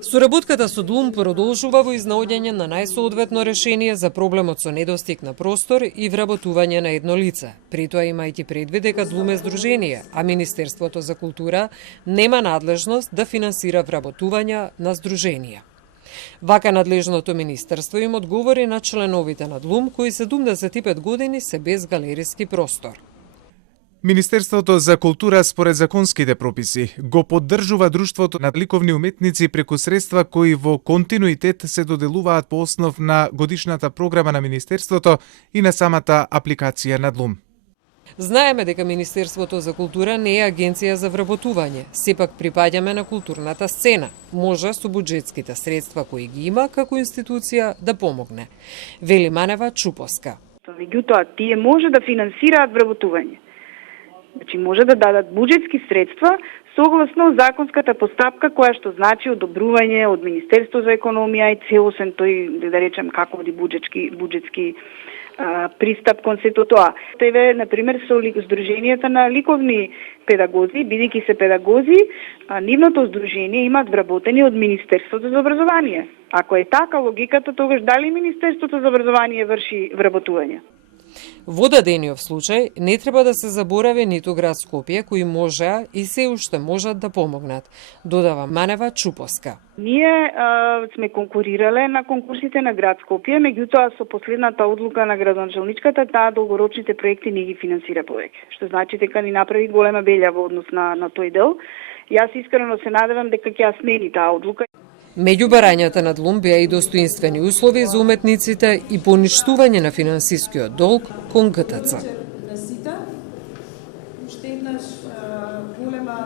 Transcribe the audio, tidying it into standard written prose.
Соработката со ДЛУМ продолжува во изнаоѓање на најсоодветно решение за проблемот со недостиг на простор и вработување на едно лице. При тоа имајќи предвид дека ДЛУМ е здружение, а Министерството за култура нема надлежност да финансира вработувања на здруженија. Вака надлежното министерство им одговори на членовите на ДЛУМ кои 75 години се без галериски простор. Министерството за култура според законските прописи го поддржува друштвото на ликовни уметници преку средства кои во континуитет се доделуваат по основ на годишната програма на Министерството и на самата апликација на ДЛУМ. Знаеме дека Министерството за култура не е агенција за вработување, сепак припаѓаме на културната сцена. Може со буџетските средства кои ги има како институција да помогне. Вели Манева Чуповска. Меѓутоа, тие може да финансираат вработување. Значи може да дадат буџетски средства согласно законската постапка која што значи одобрување од Министерство за економија и целосен тој, да речем, како буџетски пристап кон сето тоа. Еве, например, со Сдруженијата на ликовни педагози, бидејќи се педагози, нивното здружение имаат вработени од Министерството за образование. Ако е така логиката, тогаш дали Министерството за образование врши вработување? Во дадениот случај не треба да се заборави ниту град Скопје кои можеа и се уште можат да помогнат, додава Манева Чуповска. Ние сме конкурирале на конкурсите на град Скопје, меѓутоа со последната одлука на градоначалничката таа долгорочните проекти не ги финансира повеќе, што значи дека ни направи голема белја во однос на тој дел. Јас искрено се надевам дека ќе ја смени таа одлука. Меѓу барањата на ДЛУМ беа и достоинствени услови за уметниците и поништување на финансискиот долг кон ГТЦ.